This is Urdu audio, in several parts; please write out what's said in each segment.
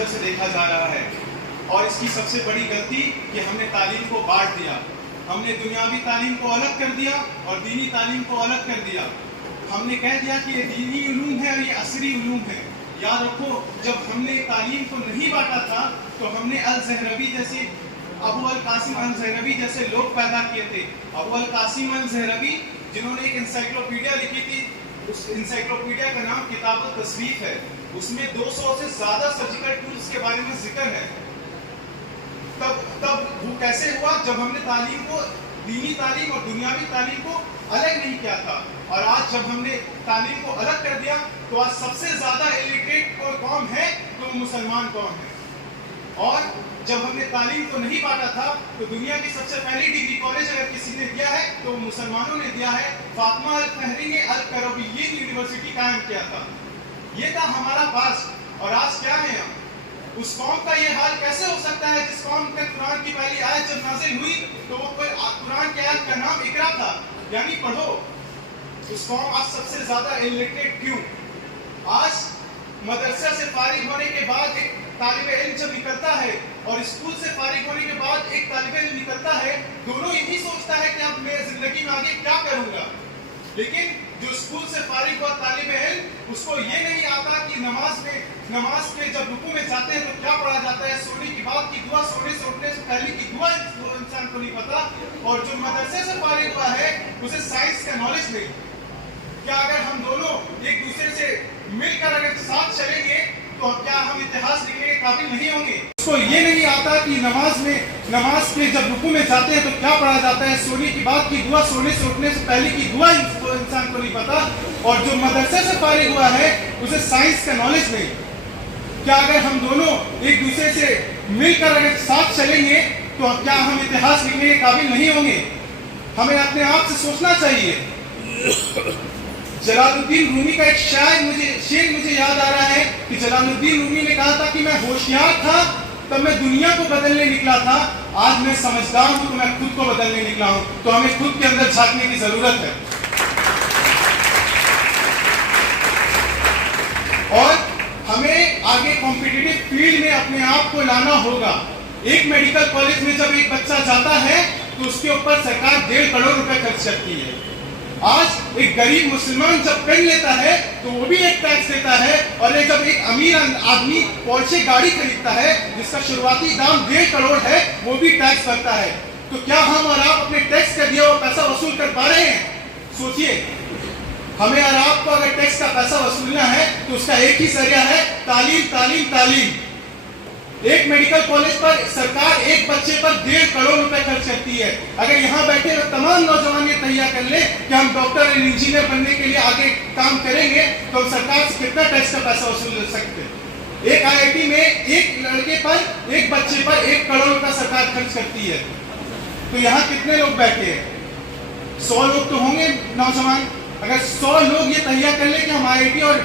نظر سے دیکھا جا رہا ہے، اور اس کی سب سے بڑی غلطی کہ ہم نے تعلیم کو بانٹ دیا. ہم نے دنیاوی تعلیم کو الگ کر دیا اور دینی تعلیم کو الگ کر دیا. ہم نے کہہ دیا کہ یہ دینی علوم ہے اور یہ عصری علوم ہے. یاد رکھو، جب ہم نے تعلیم کو نہیں بانٹا تھا تو ہم نے الزہروی جیسے ابو القاسم الزہروی جیسے لوگ پیدا کیے تھے. ابو القاسم الزہروی جنہوں نے ایک انسائکلوپیڈیا لکھی تھی، اس انسائکلوپیڈیا کا نام کتاب التصریف ہے. اس میں 200 سے زیادہ سرجیکل ٹولز کے بارے میں ذکر ہے. تب وہ کیسے ہوا جب ہم نے تعلیم کو، دینی تعلیم اور دنیاوی تعلیم کو الگ نہیں کیا تھا. اور آج جب ہم نے تعلیم کو الگ کر دیا تو آج سب سے زیادہ ایلیٹریٹ کوئی قوم ہے تو وہ مسلمان قوم ہے. اور جب ہم نے تعلیم کو نہیں بانٹا تھا تو دنیا کی سب سے پہلی ڈگری کالج اگر کسی نے دیا ہے تو وہ مسلمانوں نے دیا ہے. فاطمہ القہری نے القرویین یونیورسٹی قائم کیا تھا. یہ تھا ہمارا پاس. اور آج کیا ہے ہم؟ اس قوم کا یہ حال کیسے ہو سکتا ہے جس قوم کے قرآن کی پہلی آیت جب نازل ہوئی تو وہ کوئی قرآن کی آیت کا نام اقرا تھا، یعنی پڑھو. اس قوم آج سب سے زیادہ ایلیٹریٹ کیوں؟ آج مدرسہ سے فارغ ہونے کے بعد ایک طالب علم جب نکلتا ہے اور اسکول سے فارغ ہونے کے بعد ایک طالب علم نکلتا ہے، دونوں یہی سوچتا ہے کہ اب میں زندگی میں آگے کیا کروں گا. لیکن جو اسکول سے فارغ ہوا طالب علم، اس کو یہ نہیں آتا کہ نماز میں جب رکوع میں جاتے ہیں تو کیا پڑھا جاتا ہے، سونے کی بعد کی دعا، سونے سے اٹھنے سے پہلے کی دعا انسان کو نہیں پتا. اور جو مدرسے سے فارغ ہوا ہے اسے سائنس کا نالج نہیں. کیا اگر ہم دونوں ایک دوسرے سے مل کر اگر ساتھ چلیں گے تو کیا ہم اتحاد لکھنے کے قابل نہیں ہوں گے؟ اس کو یہ نہیں آتا کہ نماز میں جب رکوع میں جاتے ہیں تو کیا پڑھا جاتا ہے، سونے کی بعد کی دعا، سونے سے اٹھنے سے پہلے کی دعا انسان کو نہیں پتا. اور جو مدرسے سے فارغ ہوا ہے اسے سائنس کا نالج نہیں. کیا اگر ہم دونوں ایک دوسرے سے مل کر اگر ساتھ چلیں گے تو کیا ہم اتحاد لکھنے کے قابل نہیں ہوں گے؟ ہمیں اپنے آپ سے سوچنا چاہیے. جلال الدین رومی کا ایک شعر مجھے یاد آ رہا ہے کہ جلال الدین رومی نے کہا تھا کہ میں ہوشیار تھا تب میں دنیا کو بدلنے نکلا تھا، آج میں سمجھدار ہوں تو میں خود کو بدلنے نکلا ہوں. تو ہمیں خود کے اندر جھانکنے کی ضرورت ہے. اور ہمیں آگے کمپیٹیٹو فیلڈ میں اپنے آپ کو لانا ہوگا. ایک میڈیکل کالج میں جب ایک بچہ جاتا ہے تو اس کے اوپر سرکار 1.5 کروڑ روپے خرچ کرتی ہے. آج ایک غریب مسلمان جب پین لیتا ہے تو وہ بھی ایک ٹیکس دیتا ہے. اور جب ایک امیر آدمی پورشے گاڑی خریدتا ہے جس کا شروعاتی دام 1.5 کروڑ ہے وہ بھی ٹیکس بھرتا ہے. تو کیا ہم اور آپ اپنے ٹیکس کا دیا ہوا پیسہ وصول کر پا رہے ہیں؟ سوچئے. ہمیں اور آپ کو اگر ٹیکس کا پیسہ وصولنا ہے تو اس کا ایک ہی ذریعہ ہے تعلیم، تعلیم، تعلیم. ایک میڈیکل کالج پر سرکار ایک بچے پر 1.5 کروڑ روپے خرچ کرتی ہے. اگر یہاں بیٹھے تمام نوجوان یہ تہیا کر لیں کہ ہم ڈاکٹر اور انجینئر بننے کے لیے آگے کام کریں گے تو ہم سرکار سے کتنا ٹیکس کا پیسہ وصول کر سکتے ہیں؟ ایک IIT میں ایک لڑکے پر، ایک بچے پر 1 کروڑ روپے سرکار خرچ کرتی ہے. تو یہاں کتنے لوگ بیٹھے ہیں؟ 100 لوگ تو ہوں گے نوجوان. اگر 100 لوگ یہ تہیا کر لیں کہ ہم IIT اور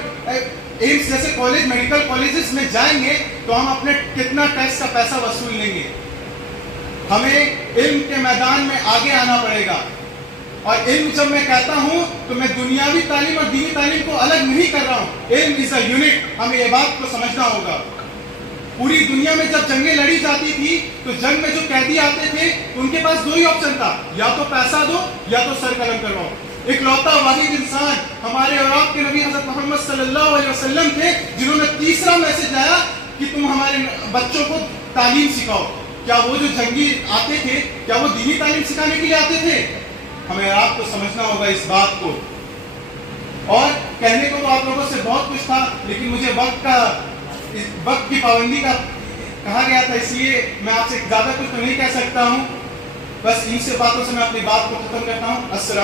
ایمس جیسے کالج، میڈیکل کالجز میں جائیں گے تو ہم اپنے کتنا ٹیکس کا پیسہ وصول لیں گے؟ ہمیں علم کے میدان میں آگے آنا پڑے گا. اور علم جب میں کہتا ہوں تو میں دنیاوی تعلیم اور دینی تعلیم کو الگ نہیں کر رہا ہوں. علم از اے یونٹ. ہمیں یہ بات کو سمجھنا ہوگا. پوری دنیا میں جب جنگیں لڑی جاتی تھی تو جنگ میں جو قیدی آتے تھے ان کے پاس 2 ہی آپشن تھا، یا تو پیسہ دو یا تو سر قلم کرواؤ. اکلوتا واحد انسان ہمارے اور آپ کے نبی حضرت محمد صلی اللہ علیہ وسلم تھے جنہوں نے تیسرا میسج لایا کہ تم ہمارے بچوں کو تعلیم سکھاؤ. کیا وہ جو جنگی آتے تھے کیا وہ دینی تعلیم سکھانے کے لیے آتے تھے؟ ہمیں آپ کو سمجھنا ہوگا اس بات کو. اور کہنے کو تو آپ لوگوں سے بہت کچھ تھا لیکن مجھے وقت کی پابندی کا کہا گیا تھا، اس لیے میں آپ سے زیادہ کچھ تو نہیں کہہ سکتا ہوں. بس ان سے باتوں سے میں اپنی بات کو ختم کرتا ہوں. السلام